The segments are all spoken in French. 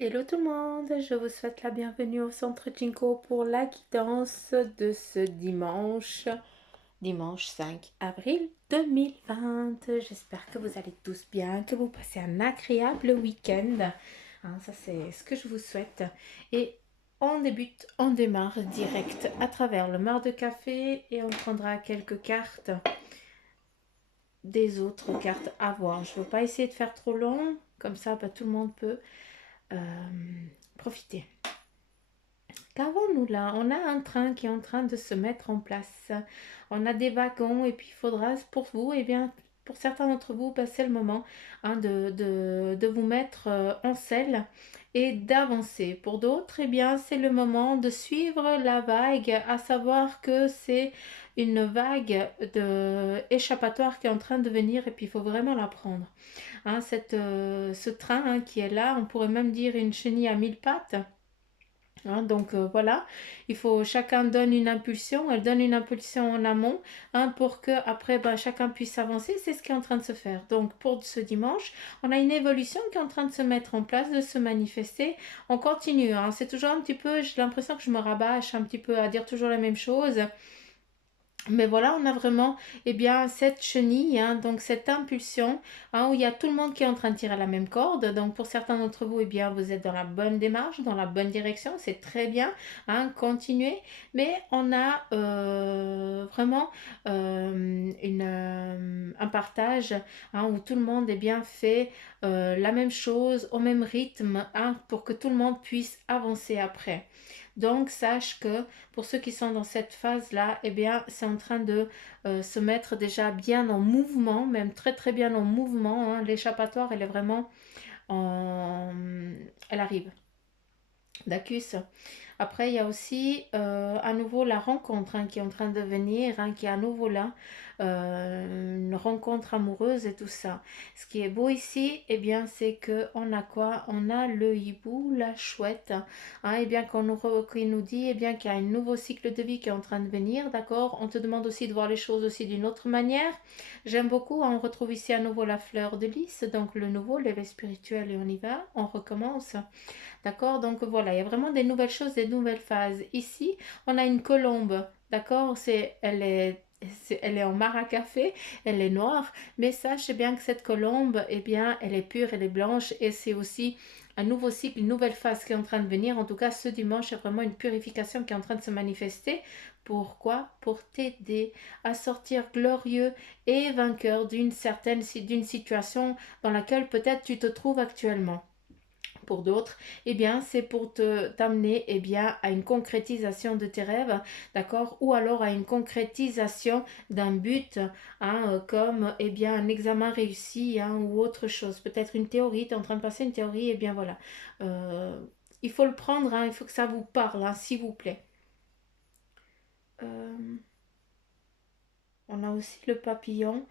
Hello tout le monde, je vous souhaite la bienvenue au Centre Jinko pour la guidance de ce dimanche 5 avril 2020. J'espère que vous allez tous bien, que vous passez un agréable week-end. Ça c'est ce que je vous souhaite. Et on démarre direct à travers le mar de café et on prendra quelques cartes des autres cartes à voir. Je ne veux pas essayer de faire trop long, comme ça tout le monde peut euh, profiter. Qu'avons-nous là? On a un train qui est en train de se mettre en place. On a des wagons et puis il faudra pour vous, eh bien, pour certains d'entre vous, c'est le moment de vous mettre en selle et d'avancer. Pour d'autres, eh bien, c'est le moment de suivre la vague, à savoir que c'est une vague de échappatoire qui est en train de venir et puis il faut vraiment la prendre. Ce train qui est là, on pourrait même dire une chenille à 1000 pattes. Donc voilà, il faut chacun donne une impulsion, elle donne une impulsion en amont pour que après chacun puisse avancer, c'est ce qui est en train de se faire. Donc pour ce dimanche, on a une évolution qui est en train de se mettre en place, de se manifester. On continue, c'est toujours un petit peu, j'ai l'impression que je me rabâche un petit peu à dire toujours la même chose. Mais voilà, on a vraiment cette chenille, donc cette impulsion, où il y a tout le monde qui est en train de tirer à la même corde. Donc pour certains d'entre vous, vous êtes dans la bonne démarche, dans la bonne direction, c'est très bien, continuez. Mais on a vraiment un partage où tout le monde fait la même chose au même rythme, pour que tout le monde puisse avancer après. Donc sache que pour ceux qui sont dans cette phase-là, c'est en train de se mettre déjà bien en mouvement, même très très bien en mouvement. L'échappatoire, elle est vraiment en... Elle arrive. Dacus. Après, il y a aussi à nouveau la rencontre qui est en train de venir, qui est à nouveau là, une rencontre amoureuse et tout ça. Ce qui est beau ici, c'est que on a quoi? On a le hibou, la chouette, qui nous dit qu'il y a un nouveau cycle de vie qui est en train de venir, d'accord? On te demande aussi de voir les choses aussi d'une autre manière. J'aime beaucoup, on retrouve ici à nouveau la fleur de lys, donc le nouveau, l'éveil spirituel et on y va, on recommence. D'accord? Donc voilà, il y a vraiment des nouvelles choses, des nouvelles phases. Ici, on a une colombe. D'accord? Elle est en maracafé, elle est noire, mais sachez bien que cette colombe, elle est pure, elle est blanche et c'est aussi un nouveau cycle, une nouvelle phase qui est en train de venir. En tout cas, ce dimanche, il y a vraiment une purification qui est en train de se manifester. Pourquoi? Pour t'aider à sortir glorieux et vainqueur d'une situation dans laquelle peut-être tu te trouves actuellement. Pour d'autres, c'est pour t'amener à une concrétisation de tes rêves, d'accord, ou alors à une concrétisation d'un but, comme un examen réussi, ou autre chose, peut-être une théorie, tu es en train de passer une théorie, voilà. Euh, il faut le prendre, il faut que ça vous parle, s'il vous plaît. Euh, on a aussi le papillon,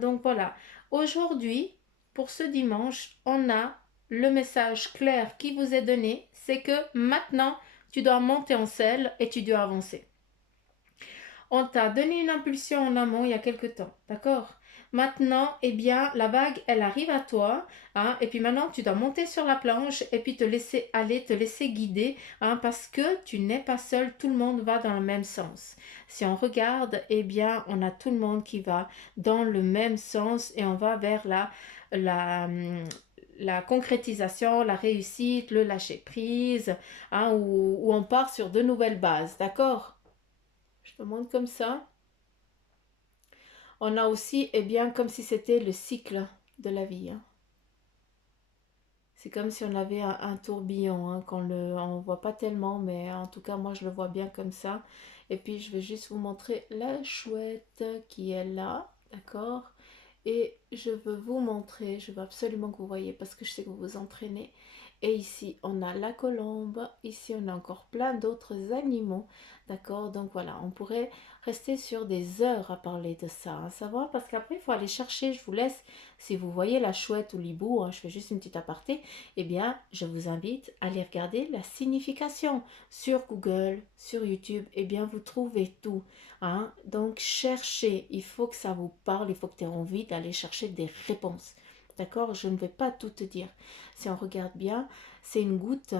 donc voilà. Aujourd'hui, pour ce dimanche, on a le message clair qui vous est donné, c'est que maintenant, tu dois monter en selle et tu dois avancer. On t'a donné une impulsion en amont il y a quelque temps, d'accord? Maintenant, la vague, elle arrive à toi, et puis maintenant, tu dois monter sur la planche et puis te laisser aller, te laisser guider, parce que tu n'es pas seul, tout le monde va dans le même sens. Si on regarde, on a tout le monde qui va dans le même sens et on va vers la, la concrétisation, la réussite, le lâcher prise, où on part sur de nouvelles bases, d'accord? Je te montre comme ça. On a aussi, comme si c'était le cycle de la vie. C'est comme si on avait un tourbillon, on ne voit pas tellement, mais en tout cas, moi, je le vois bien comme ça. Et puis, je vais juste vous montrer la chouette qui est là, d'accord? Et je veux vous montrer, je veux absolument que vous voyez, parce que je sais que vous vous entraînez. Et ici, on a la colombe. Ici, on a encore plein d'autres animaux. D'accord? Donc voilà, on pourrait rester sur des heures à parler de ça. Savoir, parce qu'après, il faut aller chercher. Je vous laisse, si vous voyez la chouette ou l'hibou, je fais juste une petite aparté, je vous invite à aller regarder la signification sur Google, sur YouTube. Vous trouvez tout. Donc, cherchez. Il faut que ça vous parle. Il faut que tu aies envie d'aller chercher des réponses. D'accord? Je ne vais pas tout te dire. Si on regarde bien, c'est une goutte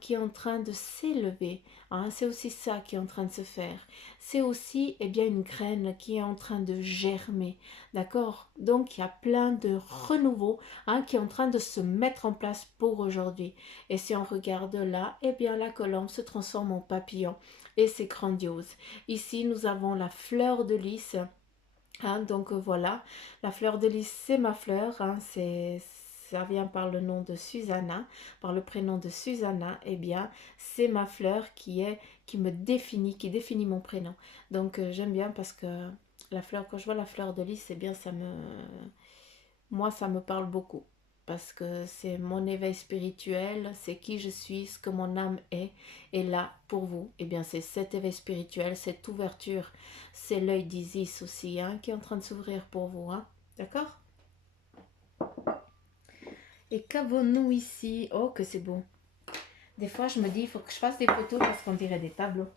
qui est en train de s'élever. C'est aussi ça qui est en train de se faire. C'est aussi bien, une graine qui est en train de germer. D'accord? Donc, il y a plein de renouveau qui est en train de se mettre en place pour aujourd'hui. Et si on regarde là, bien, la colombe se transforme en papillon. Et c'est grandiose. Ici, nous avons la fleur de lys. Donc voilà, la fleur de lys, c'est ma fleur. Ça vient par le nom de Susanna, par le prénom de Susanna. Bien, c'est ma fleur qui me définit, qui définit mon prénom. Donc j'aime bien parce que la fleur, quand je vois la fleur de lys, bien, moi, ça me parle beaucoup parce que c'est mon éveil spirituel, c'est qui je suis, ce que mon âme est. Et là, pour vous, bien, c'est cet éveil spirituel, cette ouverture, c'est l'œil d'Isis aussi qui est en train de s'ouvrir pour vous. D'accord? Et qu'avons-nous ici? Oh, que c'est beau. Des fois, je me dis, il faut que je fasse des photos parce qu'on dirait des tableaux.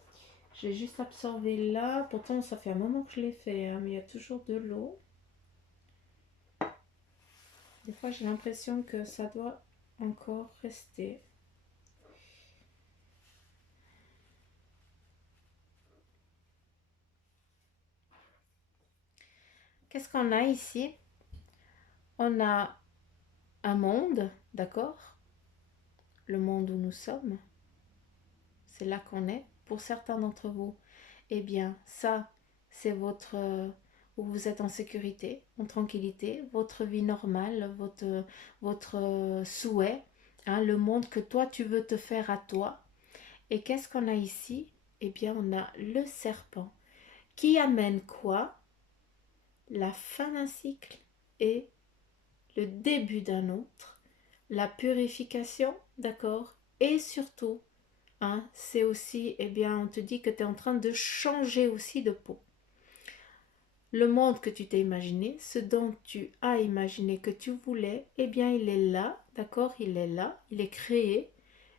Je vais juste absorber là. Pourtant, ça fait un moment que je l'ai fait, mais il y a toujours de l'eau. Des fois, j'ai l'impression que ça doit encore rester. Qu'est-ce qu'on a ici? On a un monde, d'accord? Le monde où nous sommes. C'est là qu'on est. Pour certains d'entre vous, bien, ça, c'est votre... où vous êtes en sécurité, en tranquillité, votre vie normale, votre souhait, le monde que toi, tu veux te faire à toi. Et qu'est-ce qu'on a ici? Bien, on a le serpent qui amène quoi? La fin d'un cycle et le début d'un autre, la purification, d'accord? Et surtout, c'est aussi, bien, on te dit que tu es en train de changer aussi de peau. Le monde que tu t'es imaginé, ce dont tu as imaginé que tu voulais, bien, il est là, d'accord? Il est là, il est créé,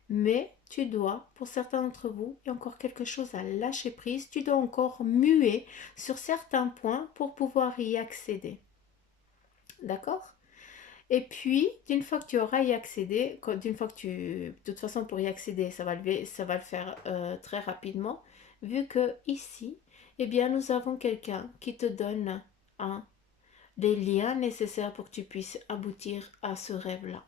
mais tu dois, pour certains d'entre vous, il y a encore quelque chose à lâcher prise, tu dois encore muer sur certains points pour pouvoir y accéder. D'accord? Et puis, d'une fois que tu auras y accédé, d'une fois que de toute façon, pour y accéder, ça va le faire très rapidement, vu que ici, bien, nous avons quelqu'un qui te donne des liens nécessaires pour que tu puisses aboutir à ce rêve-là.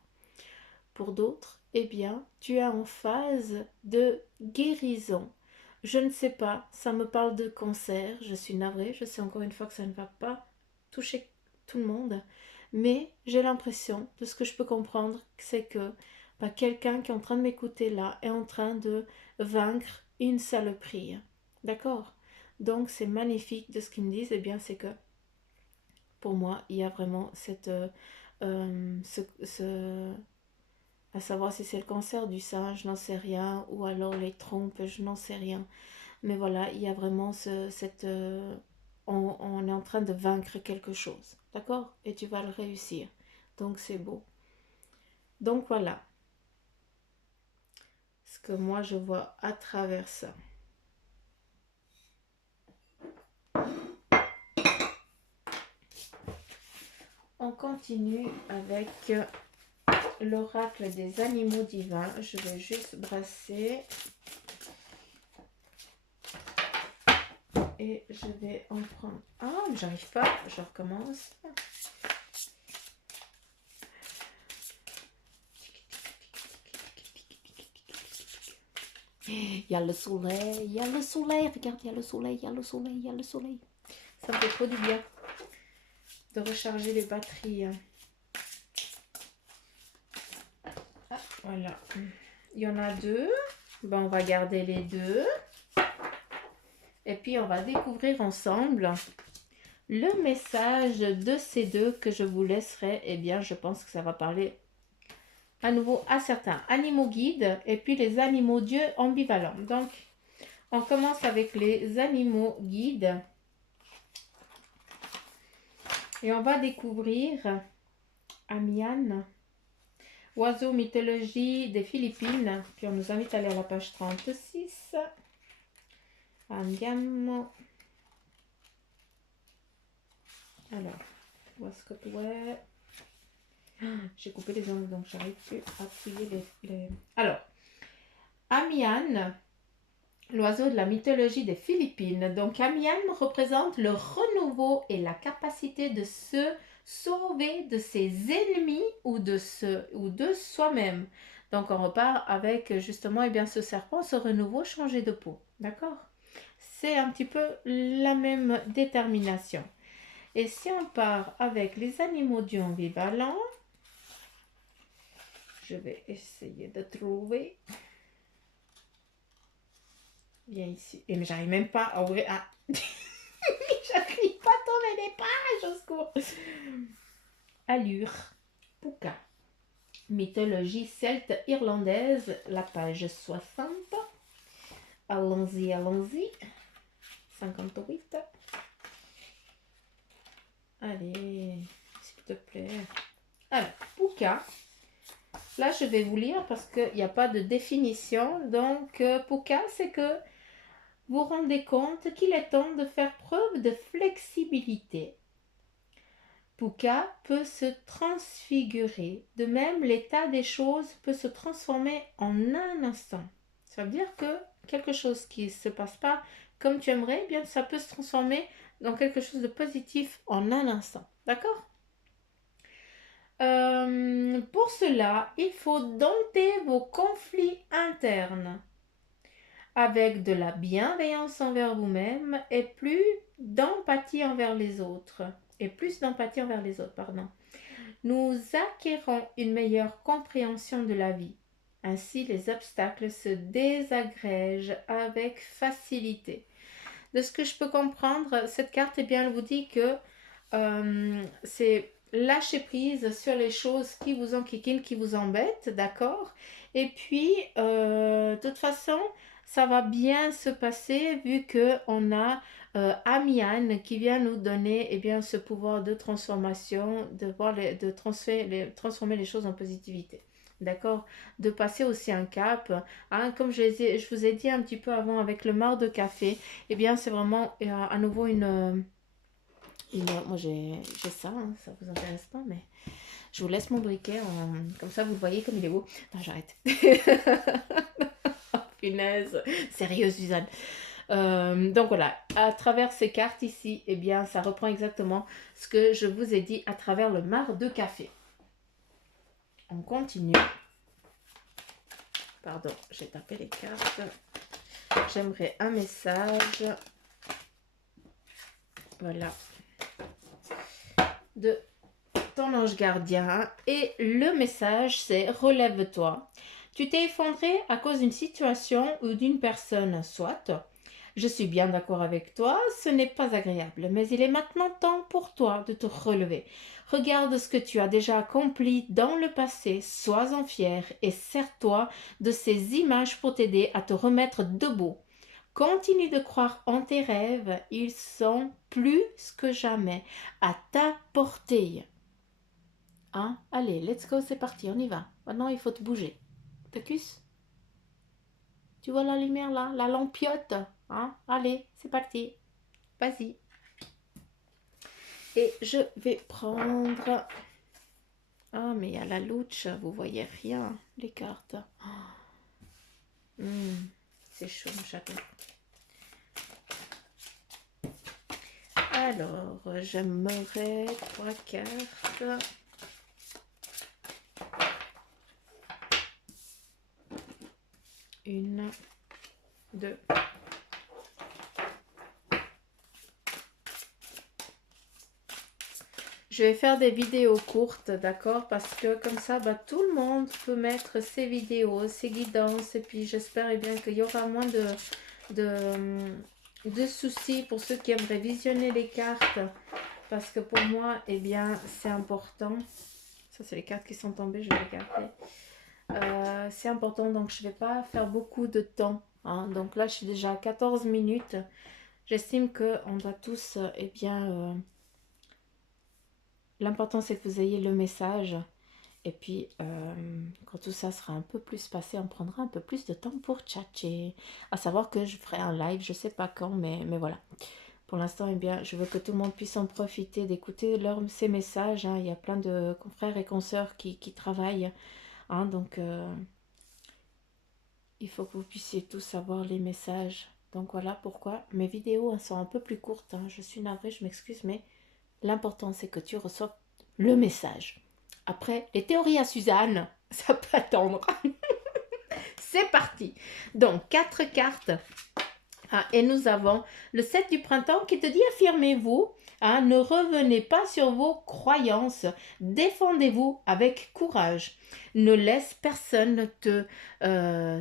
Pour d'autres, bien, tu es en phase de guérison. Je ne sais pas, ça me parle de cancer, je suis navrée, je sais encore une fois que ça ne va pas toucher tout le monde, mais j'ai l'impression, de ce que je peux comprendre, c'est que quelqu'un qui est en train de m'écouter là est en train de vaincre une saloperie. D'accord? Donc c'est magnifique de ce qu'ils me disent, bien c'est que pour moi, il y a vraiment à savoir si c'est le cancer du sein, je n'en sais rien, ou alors les trompes, je n'en sais rien. Mais voilà, il y a vraiment on est en train de vaincre quelque chose, d'accord? Et tu vas le réussir. Donc c'est beau. Donc voilà ce que moi je vois à travers ça. On continue avec l'oracle des animaux divins. Je vais juste brasser. Et je vais en prendre... Ah, mais j'arrive pas. Je recommence. Il y a le soleil, il y a le soleil. Regarde, il y a le soleil, il y a le soleil, il y a le soleil. Ça me fait trop du bien de recharger les batteries. Ah, voilà. Il y en a deux. Ben, on va garder les deux. Et puis, on va découvrir ensemble le message de ces deux que je vous laisserai. Bien, je pense que ça va parler à nouveau à certains animaux guides et puis les animaux dieux ambivalents. Donc, on commence avec les animaux guides. Et on va découvrir Amian, oiseau mythologie des Philippines. Puis on nous invite à aller à la page 36. Amian. Alors, où est-ce que tu es? J'ai coupé les ongles, donc j'arrive plus à plier les... Alors, Amian, l'oiseau de la mythologie des Philippines. Donc, Amian représente le renouveau et la capacité de se sauver de ses ennemis ou de soi-même. Donc, on repart avec justement ce serpent, ce renouveau, changer de peau. D'accord? C'est un petit peu la même détermination. Et si on part avec les animaux du ambivalent, je vais essayer de trouver. Viens ici. Et mais j'arrive même pas à ouvrir. Ah. J'arrive pas à tourner les pages, au secours. Allure. Puka. Mythologie celte irlandaise. La page 60. Allons-y, allons-y. 58. Allez, s'il te plaît. Alors, Puka. Là, je vais vous lire parce qu'il n'y a pas de définition. Donc, Puka, c'est que vous rendez compte qu'il est temps de faire preuve de flexibilité. Puka peut se transfigurer. De même, l'état des choses peut se transformer en un instant. Ça veut dire que quelque chose qui ne se passe pas comme tu aimerais, eh bien, ça peut se transformer dans quelque chose de positif en un instant. D'accord? Pour cela, il faut dompter vos conflits internes avec de la bienveillance envers vous-même et plus d'empathie envers les autres. Nous acquérons une meilleure compréhension de la vie. Ainsi, les obstacles se désagrègent avec facilité. De ce que je peux comprendre, cette carte, eh bien, elle vous dit que c'est lâcher prise sur les choses qui vous enquiquinent, qui vous embêtent, d'accord? Et puis, de toute façon, ça va bien se passer vu qu'on a Amian qui vient nous donner eh bien, ce pouvoir de transformation, de transformer les choses en positivité. D'accord? De passer aussi un cap. Hein, comme je vous ai dit un petit peu avant avec le marc de café, eh bien, c'est vraiment à nouveau moi, j'ai ça, hein, ça vous intéresse pas, mais je vous laisse mon briquet, comme ça, vous le voyez comme il est beau. Non, j'arrête. Oh, punaise, sérieuse, Suzanne. Donc voilà, à travers ces cartes ici, eh bien, ça reprend exactement ce que je vous ai dit à travers le marc de café. On continue. Pardon, j'ai tapé les cartes. J'aimerais un message. Voilà. De ton ange gardien. Et le message, c'est relève-toi. Tu t'es effondré à cause d'une situation ou d'une personne, soit. Je suis bien d'accord avec toi, ce n'est pas agréable, mais il est maintenant temps pour toi de te relever. Regarde ce que tu as déjà accompli dans le passé, sois-en fier et sers-toi de ces images pour t'aider à te remettre debout. Continue de croire en tes rêves, ils sont plus que jamais à ta portée. Hein? Allez, let's go, c'est parti, on y va. Maintenant, il faut te bouger. Tacus? Tu vois la lumière là, la lampiote? Hein? Allez, c'est parti. Vas-y. Et je vais prendre... Ah, mais à la louche, vous voyez rien, les cartes. C'est chaud, mon chapeau. Alors, j'aimerais 3 cartes. Une, 2. Je vais faire des vidéos courtes, d'accord? Parce que comme ça, tout le monde peut mettre ses vidéos, ses guidances. Et puis j'espère eh bien qu'il y aura moins de soucis pour ceux qui aimeraient visionner les cartes. Parce que pour moi, eh bien, c'est important. Ça, c'est les cartes qui sont tombées, je vais les garder. C'est important, donc je ne vais pas faire beaucoup de temps. Hein. Donc là, je suis déjà à 14 minutes. J'estime qu'on doit tous, eh bien... L'important, c'est que vous ayez le message. Et puis, quand tout ça sera un peu plus passé, on prendra un peu plus de temps pour tchatcher. À savoir que je ferai un live, je ne sais pas quand, mais voilà. pour l'instant, eh bien, je veux que tout le monde puisse en profiter, d'écouter ces messages. Hein. Il y a plein de confrères et consoeurs qui travaillent. Hein, donc, il faut que vous puissiez tous avoir les messages. Donc, voilà pourquoi mes vidéos sont un peu plus courtes. Hein. Je suis navrée, je m'excuse, mais l'important, c'est que tu reçoives le message. Après, les théories à Suzanne, ça peut attendre. C'est parti. Donc, 4 cartes. Ah, et nous avons le 7 du printemps qui te dit affirmez-vous, hein, ne revenez pas sur vos croyances, défendez-vous avec courage. Ne laisse personne te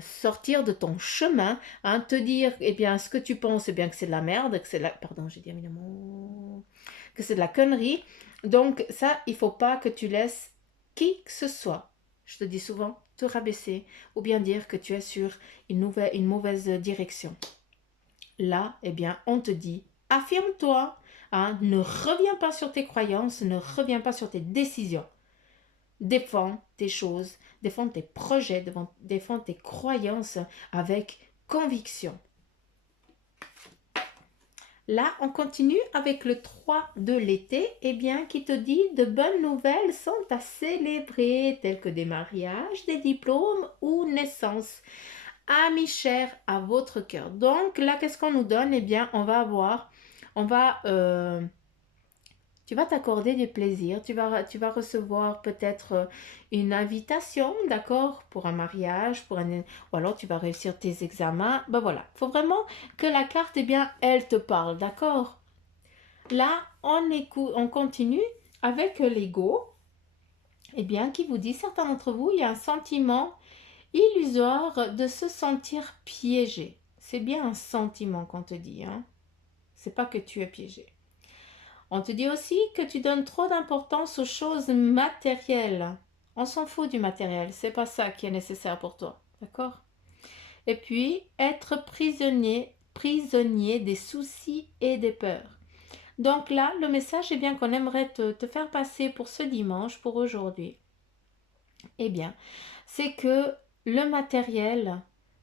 sortir de ton chemin, hein, te dire eh bien ce que tu penses, eh bien que c'est de la merde, que c'est de la pardon, j'ai dit évidemment que c'est de la connerie. Donc ça, il faut pas que tu laisses qui que ce soit. Je te dis souvent te rabaisser ou bien dire que tu es sur une mauvaise direction. Là, eh bien, on te dit, affirme-toi, hein, ne reviens pas sur tes croyances, ne reviens pas sur tes décisions. Défends tes choses, défends tes projets, défends tes croyances avec conviction. Là, on continue avec le 3 de l'été, eh bien, qui te dit de bonnes nouvelles sont à célébrer, telles que des mariages, des diplômes ou naissances. Amis chers à votre cœur. Donc là, qu'est-ce qu'on nous donne? Eh bien, tu vas t'accorder des plaisirs. Tu vas recevoir peut-être une invitation, d'accord, pour un mariage, ou alors tu vas réussir tes examens. Ben voilà, il faut vraiment que la carte, eh bien, elle te parle, d'accord? Là, on continue avec l'ego, eh bien, qui vous dit, certains d'entre vous, il y a un sentiment illusoire de se sentir piégé. C'est bien un sentiment qu'on te dit, hein. C'est pas que tu es piégé. On te dit aussi que tu donnes trop d'importance aux choses matérielles. On s'en fout du matériel, c'est pas ça qui est nécessaire pour toi, d'accord? Et puis, être prisonnier des soucis et des peurs. Donc là, le message est bien qu'on aimerait te faire passer pour ce dimanche, pour aujourd'hui. Eh bien, c'est que le matériel,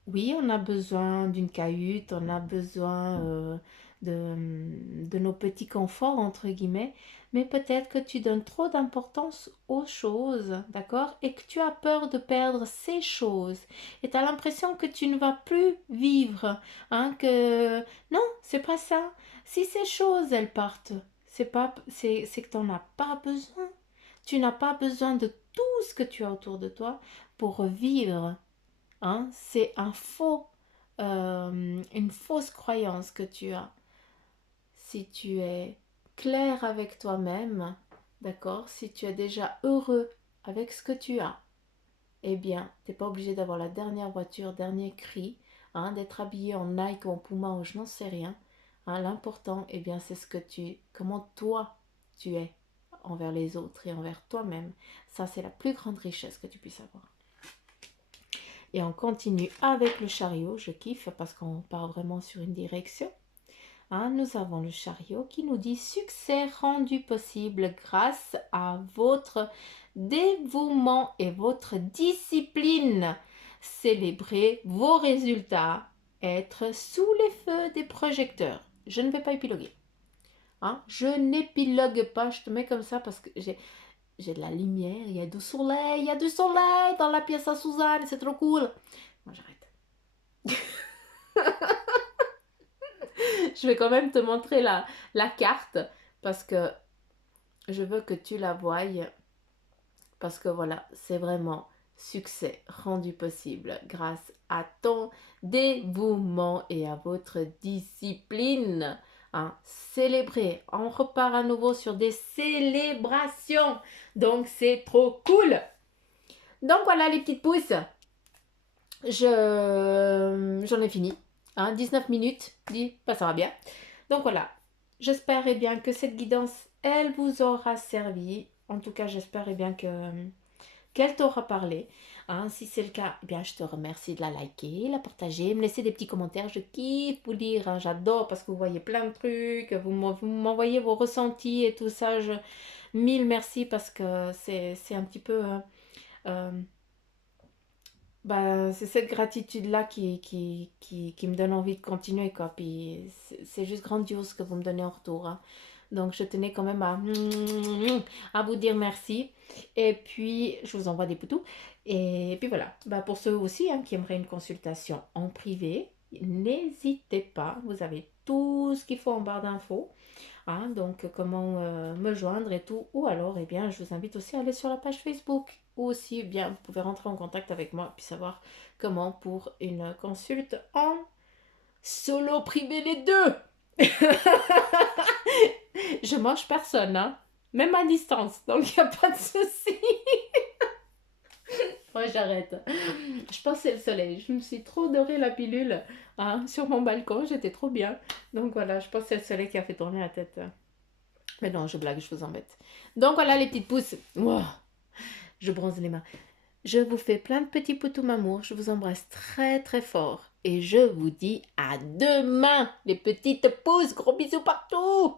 oui, on a besoin d'une cahute, on a besoin de nos petits conforts, entre guillemets, mais peut-être que tu donnes trop d'importance aux choses, d'accord? Et que tu as peur de perdre ces choses. Et tu as l'impression que tu ne vas plus vivre, hein, que... Non, c'est pas ça. Si ces choses, elles partent, c'est que tu n'en as pas besoin. Tu n'as pas besoin de tout ce que tu as autour de toi pour vivre. Hein? C'est une fausse croyance que tu as. Si tu es clair avec toi-même, d'accord, si tu es déjà heureux avec ce que tu as, eh bien, tu n'es pas obligé d'avoir la dernière voiture, dernier cri, hein, d'être habillé en Nike ou en Puma ou je n'en sais rien. Hein, l'important, eh bien, c'est comment toi tu es envers les autres et envers toi-même. Ça, c'est la plus grande richesse que tu puisses avoir. Et on continue avec le chariot. Je kiffe parce qu'on part vraiment sur une direction. Hein, nous avons le chariot qui nous dit succès rendu possible grâce à votre dévouement et votre discipline. Célébrez vos résultats. Être sous les feux des projecteurs. Je ne vais pas épiloguer. Hein, je n'épilogue pas, je te mets comme ça parce que j'ai de la lumière, il y a du soleil dans la pièce à Suzanne, c'est trop cool. Moi j'arrête. Je vais quand même te montrer la carte parce que je veux que tu la voyes. Parce que voilà, c'est vraiment succès rendu possible grâce à ton dévouement et à votre discipline. Hein, célébrer. On repart à nouveau sur des célébrations. Donc, c'est trop cool. Donc, voilà les petites pousses. J'en ai fini. Hein, 19 minutes. Bah, ça va bien. Donc, voilà. J'espère bien que cette guidance, elle vous aura servi. En tout cas, j'espère bien qu'elle t'aura parlé. Hein, si c'est le cas, bien, je te remercie de la liker, la partager, me laisser des petits commentaires. Je kiffe vous lire, hein, j'adore parce que vous voyez plein de trucs, vous m'envoyez vos ressentis et tout ça. Mille merci parce que c'est un petit peu... bah, c'est cette gratitude-là qui me donne envie de continuer, quoi. Puis c'est juste grandiose ce que vous me donnez en retour, hein. Donc, je tenais quand même à vous dire merci. Et puis, je vous envoie des poutous. Et puis voilà. Bah, pour ceux aussi, hein, qui aimeraient une consultation en privé, n'hésitez pas. Vous avez tout ce qu'il faut en barre d'infos, hein. Donc, comment me joindre et tout. Ou alors, eh bien, je vous invite aussi à aller sur la page Facebook. Ou aussi, eh bien, vous pouvez rentrer en contact avec moi puis savoir comment pour une consulte en solo privé les deux. Je mange personne, hein. Même à distance, donc il n'y a pas de souci. Moi, j'arrête. Je pense que c'est le soleil. Je me suis trop doré la pilule, hein, sur mon balcon. J'étais trop bien. Donc voilà, je pense que c'est le soleil qui a fait tourner la tête. Mais non, je blague, je vous embête. Donc voilà les petites pousses. Wow, je bronze les mains. Je vous fais plein de petits poutous mamour. Je vous embrasse très très fort. Et je vous dis à demain, les petites pousses. Gros bisous partout.